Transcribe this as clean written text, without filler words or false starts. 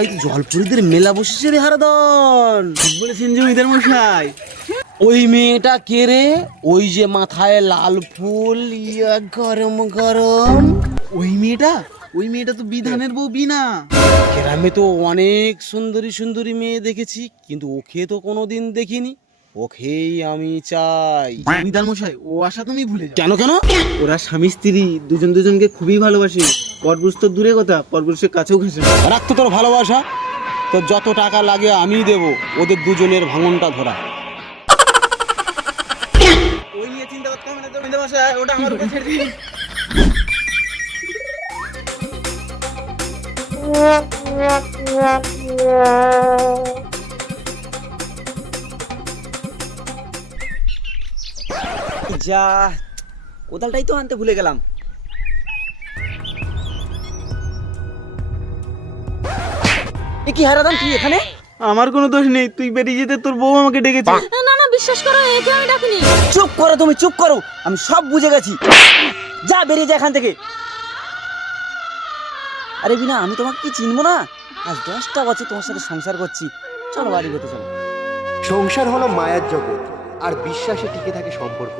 এই তো জলপুরিদের মেলা বসেছে রে হারাদন। ঠিক বলেছেন জমিদার মশাই। ওই মেয়েটা কে রে? ওই যে মাথায় লাল ফুল, ইয়া গরম গরম। ওই মেয়েটা তো বিধানের বউ বিনা। গ্রামে তো অনেক সুন্দরী সুন্দরী মেয়ে দেখেছি, কিন্তু ওকে তো কোনোদিন দেখিনি। ওকেই আমি চাই। জমিদার মশাই, ও আশা তুমি ভুলে যাও। কেন কেন? ওরা স্বামী স্ত্রী দুজনকে খুবই ভালোবাসে। পরপুরুষ তো দূরে কথা, পরপুরুষের কাছেও ঘেসে না। রাখ তো তোর ভালোবাসা। তো যত টাকা লাগে আমি দেব ওদের দুজনের ভাঙনটা ধরা। ওই নিয়ে চিন্তা করতে হবে না জমিদার মশাই, ওটা আমার উপর ছেড়ে দিন। যা, কোদালটাই তো আনতে ভুলে গেলাম। এ কি হারাদান, তুই এখানে? আমার কোনো দোষ নেই, তুই বেরিয়ে যেতে তোর বউ আমাকে ডেকেছে। না না, বিশ্বাস করো, একে আমি ডাকিনি। চুপ করো, তুমি চুপ করো, আমি সব বুঝে গেছি। যা, বেরিয়ে যা এখান থেকে। আরে বিনা, আমি তোমাকে কি চিনবো না? আজ 10টা বছর তোমার সাথে সংসার করছি। চলো বাড়ি যেতে, চলো। সংসার হলো মায়ার জগৎ, আর বিশ্বাসে টিকে থাকে সম্পর্ক।